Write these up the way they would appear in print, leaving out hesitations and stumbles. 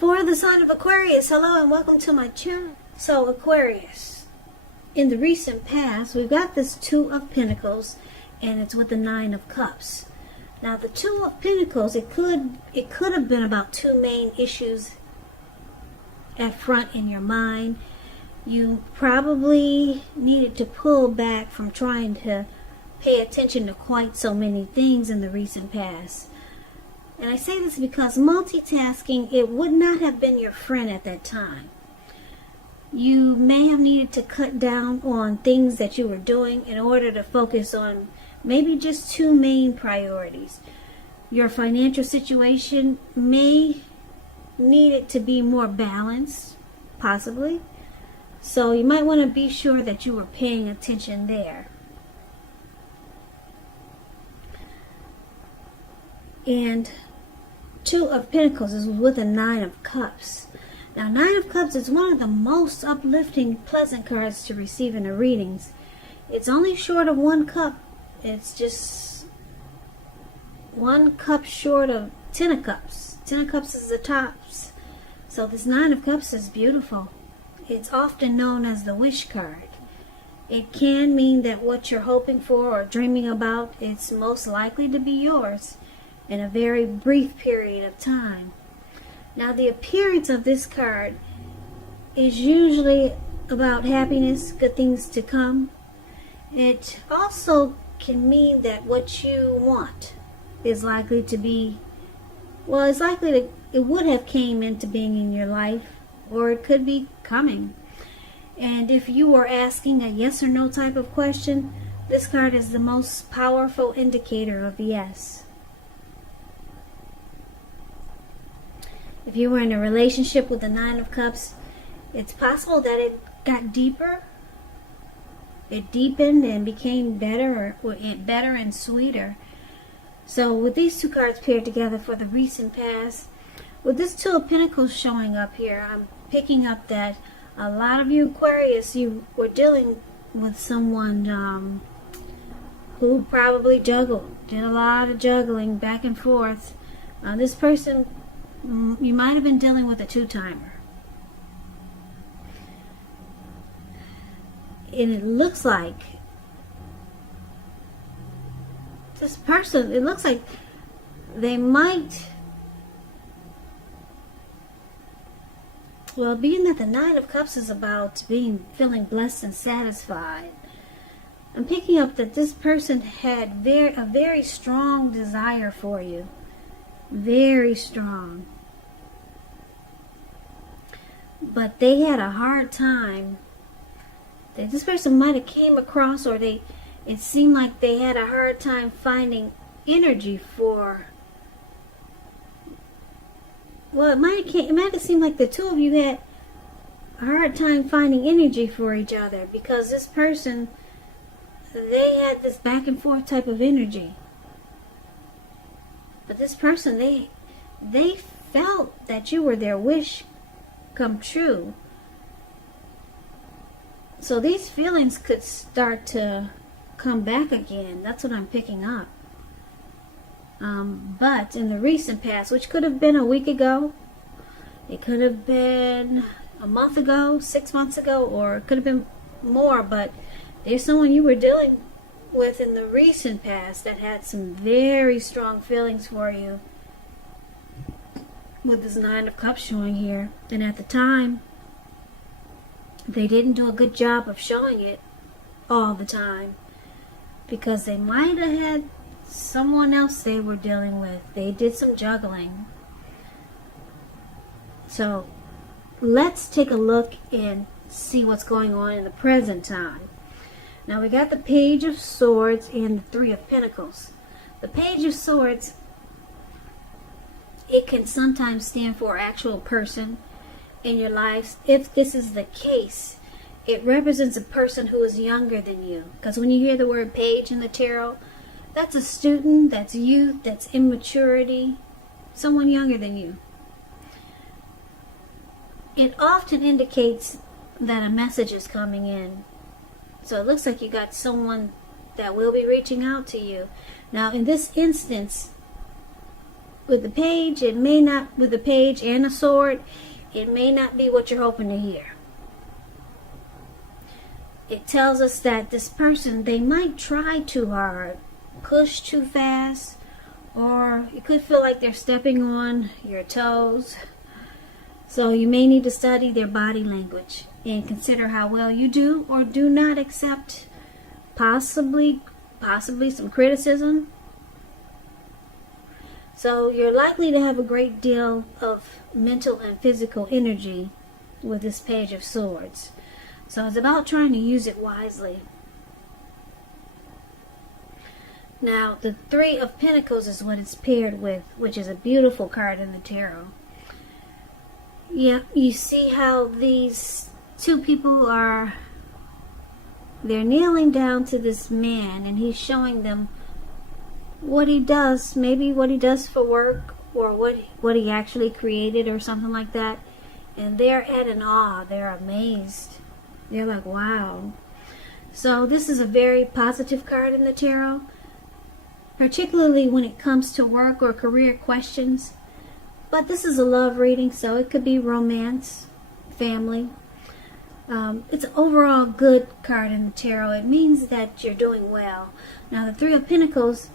For the sign of Aquarius, hello and welcome to my channel. So Aquarius, in the recent past, we've got this Two of Pentacles, and it's with the Nine of Cups. Now the Two of Pentacles, it could have been about two main issues at front in your mind. You probably needed to pull back from trying to pay attention to quite so many things in the recent past. And I say this because multitasking, it would not have been your friend at that time. You may have needed to cut down on things that you were doing in order to focus on maybe just two main priorities. Your financial situation may need it to be more balanced, possibly. So you might want to be sure that you were paying attention there. And Two of Pentacles is with a Nine of Cups. Now, Nine of Cups is one of the most uplifting, pleasant cards to receive in the readings. It's only short of one cup. It's just one cup short of 10 of Cups. 10 of Cups is the tops. So this Nine of Cups is beautiful. It's often known as the wish card. It can mean that what you're hoping for or dreaming about, it's most likely to be yours in a very brief period of time. Now, the appearance of this card is usually about happiness, good things to come. It also can mean that what you want is likely to be, well, it's likely to, it would have came into being in your life, or it could be coming. And if you were asking a yes or no type of question, this card is the most powerful indicator of yes. If you were in a relationship with the Nine of Cups, it's possible that it got deeper. It deepened and became better, or better and sweeter. So with these two cards paired together for the recent past, with this Two of Pentacles showing up here, I'm picking up that a lot of you Aquarius, you were dealing with someone who probably juggled, did a lot of juggling back and forth. This person, you might have been dealing with a two-timer. And it looks like this person, it looks like they might, well, being that the Nine of Cups is about feeling blessed and satisfied, I'm picking up that this person had a very strong desire for you. Very strong. But they had a hard time. This person might have came across, or it seemed like they had a hard time finding energy for, well, it might have seemed like the two of you had a hard time finding energy for each other, because this person, they had this back and forth type of energy. But this person, they felt that you were their wish come true. So these feelings could start to come back again. That's what I'm picking up. But in the recent past, which could have been a week ago, it could have been a month ago, 6 months ago, or it could have been more, but there's someone you were dealing with in the recent past that had some very strong feelings for you, with this Nine of Cups showing here. And at the time, they didn't do a good job of showing it all the time, because they might have had someone else they were dealing with. They did some juggling. So let's take a look and see what's going on in the present time. Now we got the Page of Swords and the Three of Pentacles. The Page of Swords, it can sometimes stand for an actual person in your life. If this is the case, it represents a person who is younger than you. Because when you hear the word page in the tarot, that's a student, that's youth, that's immaturity, someone younger than you. It often indicates that a message is coming in. So it looks like you got someone that will be reaching out to you. Now in this instance, with the page, it may not, with the page and a sword, it may not be what you're hoping to hear. It tells us that this person, they might try too hard, push too fast, or it could feel like they're stepping on your toes. So you may need to study their body language and consider how well you do or do not accept possibly some criticism. So you're likely to have a great deal of mental and physical energy with this Page of Swords. So it's about trying to use it wisely. Now, the Three of Pentacles is what it's paired with, which is a beautiful card in the tarot. Yeah, you see how these two people they're kneeling down to this man, and he's showing them what he does, maybe what he does for work, or what he actually created or something like that. And they're at an awe, they're amazed. They're like, wow. So this is a very positive card in the tarot, particularly when it comes to work or career questions. But this is a love reading, so it could be romance, family. It's an overall good card in the tarot. It means that you're doing well. Now, the Three of Pentacles,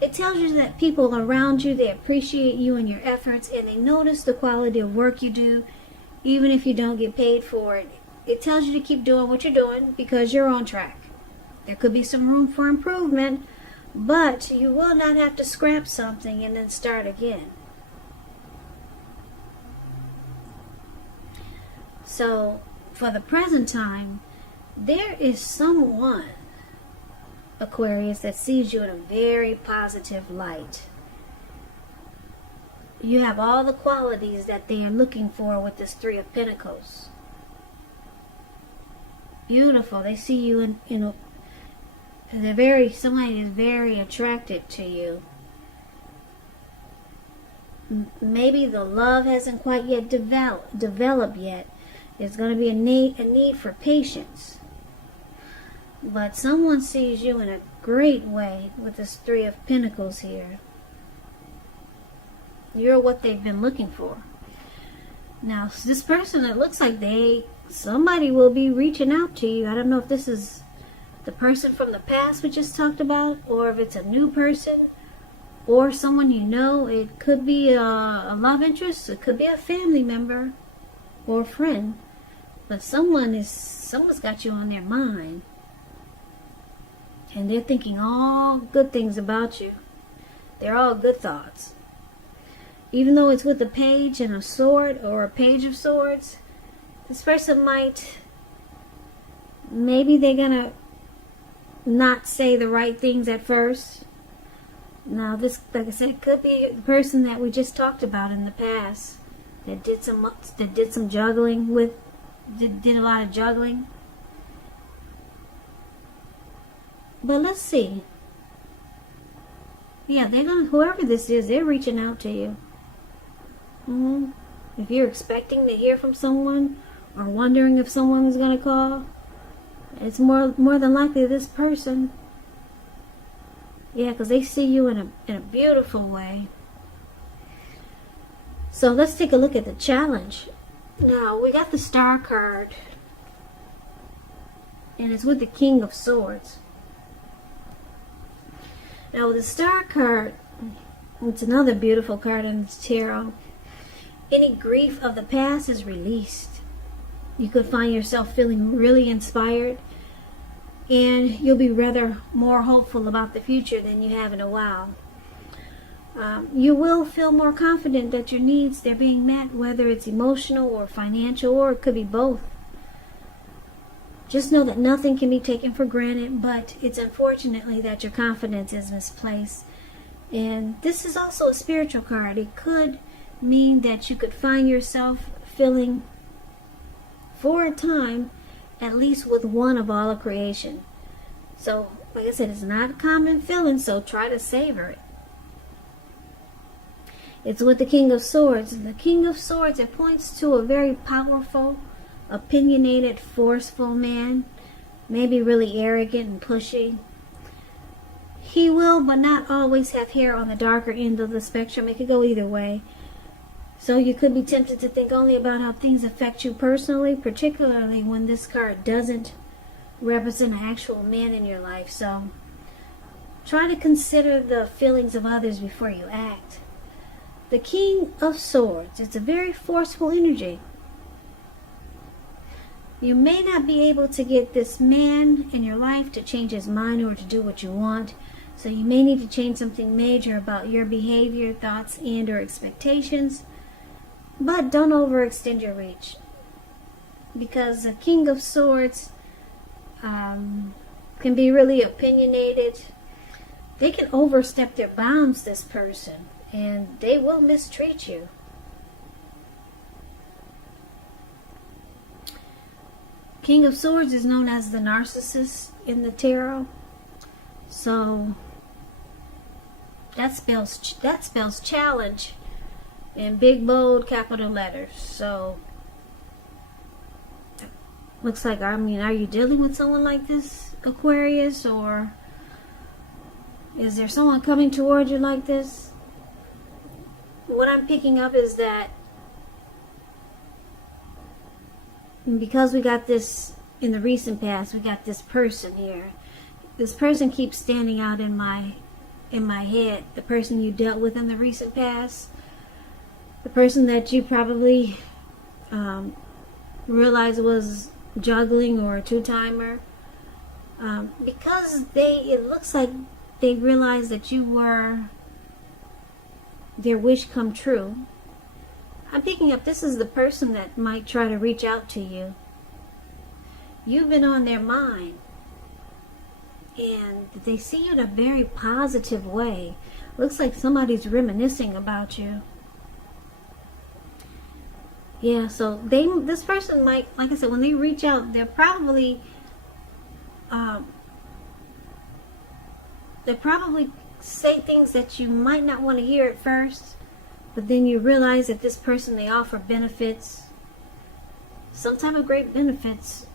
it tells you that people around you, they appreciate you and your efforts, and they notice the quality of work you do, even if you don't get paid for it. It tells you to keep doing what you're doing because you're on track. There could be some room for improvement, but you will not have to scrap something and then start again. So, for the present time, there is someone, Aquarius, that sees you in a very positive light. You have all the qualities that they are looking for with this Three of Pentacles. Beautiful. They see you in, somebody is very attracted to you. Maybe the love hasn't quite yet developed yet. There's going to be a need for patience. But someone sees you in a great way with this Three of Pentacles here. You're what they've been looking for. Now, this person, it looks like somebody will be reaching out to you. I don't know if this is the person from the past we just talked about, or if it's a new person, or someone you know. It could be a love interest. It could be a family member or a friend. But someone's got you on their mind. And they're thinking all good things about you. They're all good thoughts. Even though it's with a page and a sword or a Page of Swords, this person maybe they're going to not say the right things at first. Now this, like I said, could be the person that we just talked about in the past that did some juggling with, did a lot of juggling. But let's see. Yeah, whoever this is, they're reaching out to you. If you're expecting to hear from someone or wondering if someone is going to call, it's more than likely this person. Yeah, because they see you in a beautiful way. So let's take a look at the challenge. Now, we got the Star card. And it's with the King of Swords. Now, with the Star card, it's another beautiful card in the tarot. Any grief of the past is released. You could find yourself feeling really inspired, and you'll be rather more hopeful about the future than you have in a while. You will feel more confident that your needs, they're being met, whether it's emotional or financial, or it could be both. Just know that nothing can be taken for granted, but it's unfortunately that your confidence is misplaced. And this is also a spiritual card. It could mean that you could find yourself feeling, for a time, at least with one of all of creation. So, like I said, it's not a common feeling, so try to savor it. It's with the King of Swords. And the King of Swords, it points to a very powerful, opinionated, forceful man, maybe really arrogant and pushy. he will, but not always, have hair on the darker end of the spectrum. It could go either way. So you could be tempted to think only about how things affect you personally, particularly when this card doesn't represent an actual man in your life. So try to consider the feelings of others before you act. The King of Swords. It's a very forceful energy. You may not be able to get this man in your life to change his mind or to do what you want. So you may need to change something major about your behavior, thoughts, and or expectations. But don't overextend your reach. Because the King of Swords can be really opinionated. They can overstep their bounds, this person, and they will mistreat you. King of Swords is known as the narcissist in the tarot. So that spells challenge in big, bold, capital letters. So looks like, are you dealing with someone like this, Aquarius, or is there someone coming toward you like this? What I'm picking up is that because we got this in the recent past, we got this person here. This person keeps standing out in my head. The person you dealt with in the recent past. The person that you probably realized was juggling or a two-timer. Because it looks like they realized that you were their wish come true. I'm picking up this is the person that might try to reach out to you. You've been on their mind. And they see you in a very positive way. Looks like somebody's reminiscing about you. Yeah, so this person might, like I said, when they reach out, they'll probably say things that you might not want to hear at first, but then you realize that this person, they offer benefits, some type of great benefits.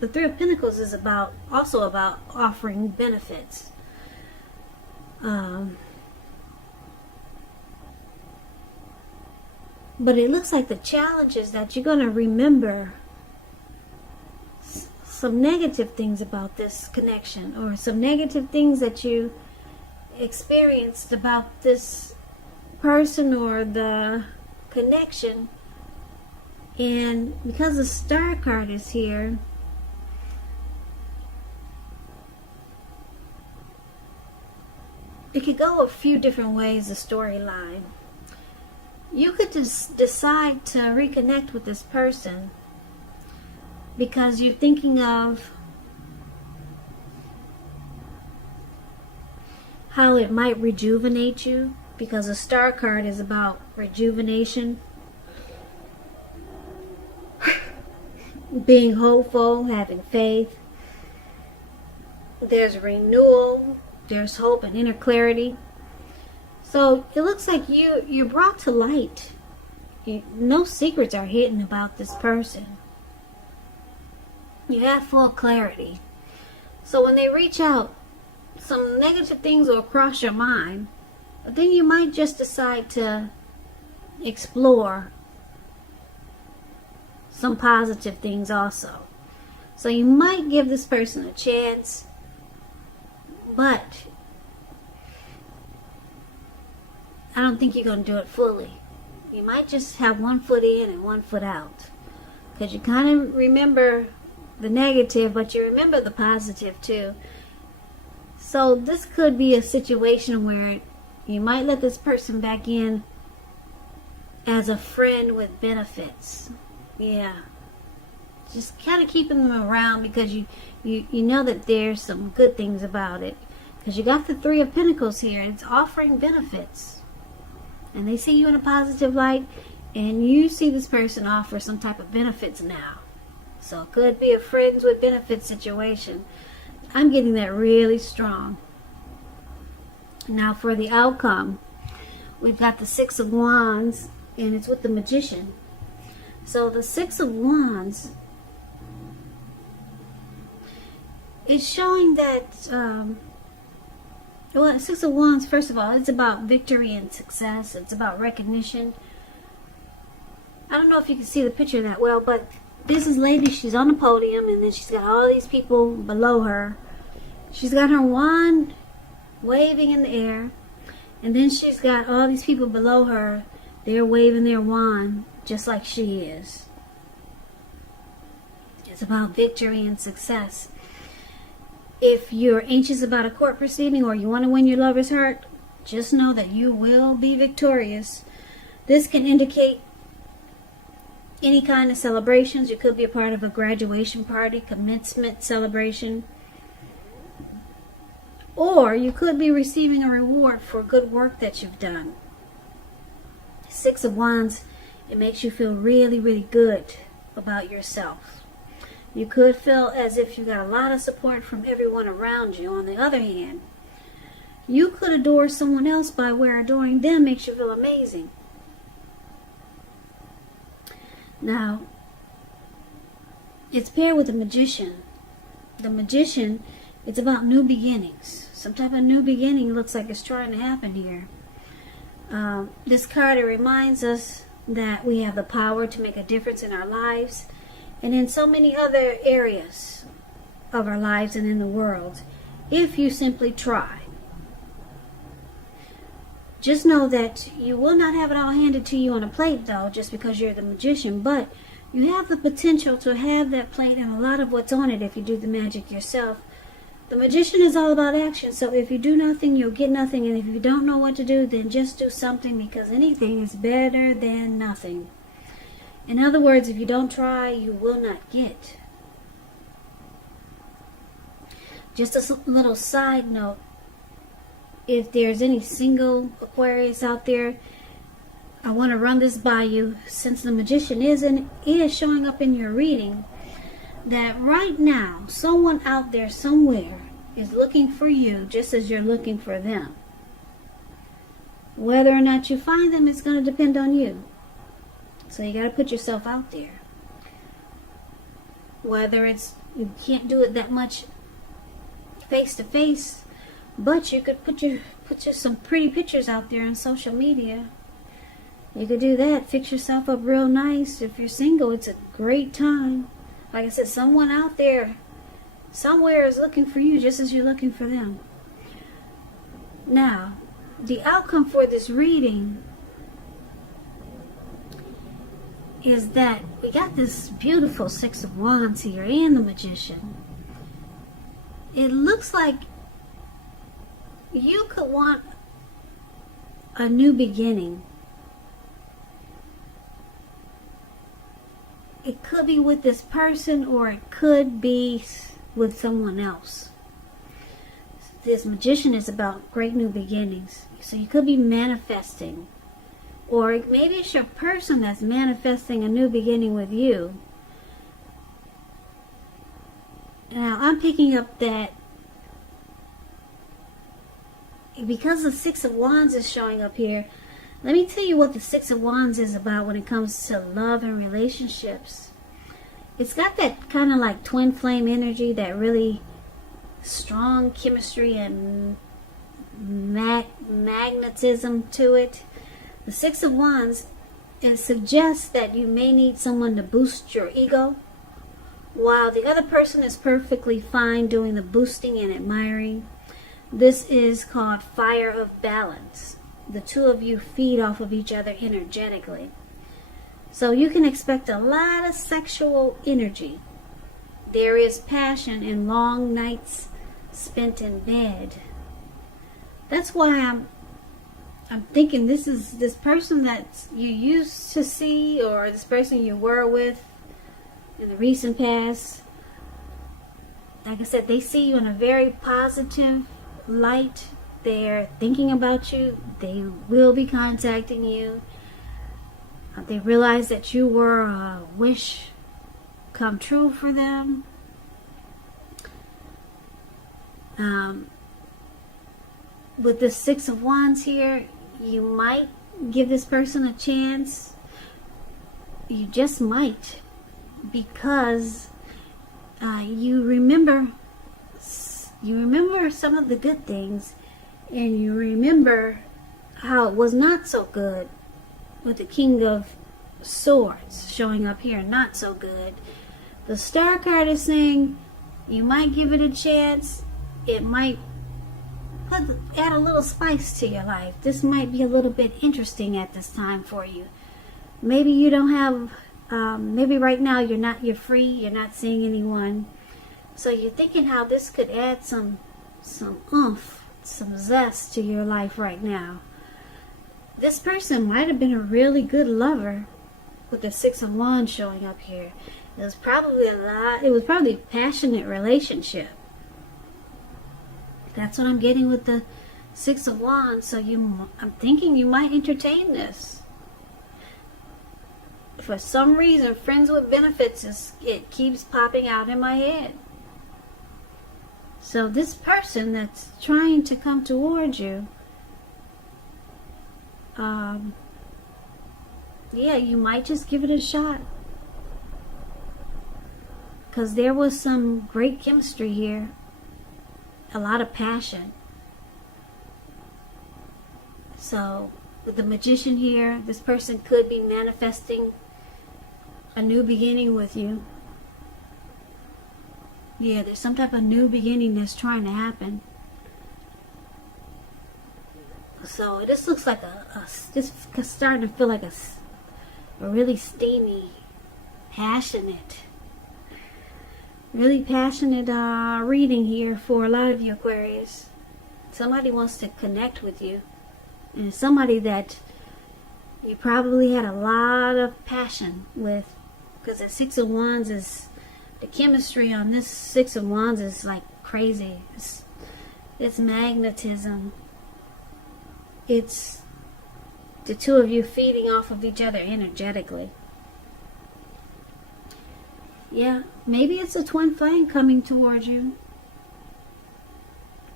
The Three of Pentacles is also about offering benefits. But it looks like the challenge is that you're going to remember some negative things about this connection, or some negative things that you experienced about this person or the connection. And because the Star card is here, it could go a few different ways, the storyline. You could just decide to reconnect with this person because you're thinking of how it might rejuvenate you, because the Star card is about rejuvenation, being hopeful, having faith. There's renewal, there's hope and inner clarity. So it looks like you're brought to light. No secrets are hidden about this person. You have full clarity. So when they reach out, some negative things will cross your mind, but then you might just decide to explore some positive things also. So you might give this person a chance, but I don't think you're going to do it fully. You might just have one foot in and one foot out, because you kind of remember the negative, but you remember the positive too. So this could be a situation where you might let this person back in as a friend with benefits. Yeah. Just kind of keeping them around because you know that there's some good things about it. Because you got the Three of Pentacles here. It's offering benefits. And they see you in a positive light, and you see this person offer some type of benefits now. So it could be a friends with benefits situation. I'm getting that really strong. Now for the outcome, we've got the Six of Wands, and it's with the Magician. So the Six of Wands is showing that Well, Six of Wands, first of all, it's about victory and success. It's about recognition. I don't know if you can see the picture that well, but this is lady, she's on the podium, and then she's got all these people below her. She's got her wand waving in the air, and then she's got all these people below her. They're waving their wand just like she is. It's about victory and success. If you're anxious about a court proceeding or you want to win your lover's heart, just know that you will be victorious. This can indicate any kind of celebrations. You could be a part of a graduation party, commencement celebration, or you could be receiving a reward for good work that you've done. Six of Wands, it makes you feel really, really good about yourself. You could feel as if you got a lot of support from everyone around you. On the other hand, you could adore someone else by where adoring them makes you feel amazing. Now, it's paired with the Magician. The Magician, it's about new beginnings. Some type of new beginning looks like it's trying to happen here. This card, it reminds us that we have the power to make a difference in our lives and in so many other areas of our lives and in the world, if you simply try. Just know that you will not have it all handed to you on a plate, though, just because you're the Magician, but you have the potential to have that plate and a lot of what's on it if you do the magic yourself. The Magician is all about action, so if you do nothing, you'll get nothing, and if you don't know what to do, then just do something, because anything is better than nothing. In other words, if you don't try, you will not get. Just a little side note, if there's any single Aquarius out there, I want to run this by you, since the Magician is showing up in your reading, that right now, someone out there somewhere is looking for you just as you're looking for them. Whether or not you find them is going to depend on you. So you got to put yourself out there. Whether it's, you can't do it that much face to face, but you could put some pretty pictures out there on social media. You could do that. Fix yourself up real nice. If you're single, it's a great time. Like I said, someone out there, somewhere is looking for you just as you're looking for them. Now, the outcome for this reading is that we got this beautiful Six of Wands here and the Magician. It looks like you could want a new beginning. It could be with this person, or it could be with someone else. This Magician is about great new beginnings. So you could be manifesting. Or maybe it's your person that's manifesting a new beginning with you. Now, I'm picking up that because the Six of Wands is showing up here, let me tell you what the Six of Wands is about when it comes to love and relationships. It's got that kind of like twin flame energy, that really strong chemistry and magnetism to it. The Six of Wands, it suggests that you may need someone to boost your ego, while the other person is perfectly fine doing the boosting and admiring. This is called fire of balance. The two of you feed off of each other energetically. So you can expect a lot of sexual energy. There is passion in long nights spent in bed. That's why I'm thinking this is this person that you used to see, or this person you were with in the recent past. Like I said, they see you in a very positive light. They're thinking about you. They will be contacting you. They realize that you were a wish come true for them. With the Six of Wands here, you might give this person a chance. You just might, because you remember some of the good things, And you remember how it was not so good with the King of Swords showing up here, not so good. The Star card is saying you might give it a chance. It might add a little spice to your life. This might be a little bit interesting at this time for you. Maybe you don't have, maybe right now you're free, you're not seeing anyone. So you're thinking how this could add some oomph, some zest to your life right now. This person might have been a really good lover with the Six of Wands showing up here. It was probably a passionate relationship. That's what I'm getting with the Six of Wands. So I'm thinking you might entertain this. For some reason, friends with benefits, it keeps popping out in my head. So this person that's trying to come towards you, yeah, you might just give it a shot. Because there was some great chemistry here. A lot of passion. So, with the Magician here, this person could be manifesting a new beginning with you. Yeah, there's some type of new beginning that's trying to happen. So this looks like this is starting to feel like a really steamy, passionate, really passionate reading here for a lot of you Aquarius. Somebody wants to connect with you, and somebody that you probably had a lot of passion with, because the Six of Wands is, the chemistry on this Six of Wands is like crazy. It's magnetism. It's the two of you feeding off of each other energetically. Yeah, maybe it's a twin flame coming towards you,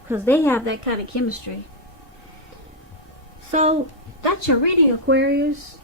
because they have that kind of chemistry. So that's your reading, Aquarius.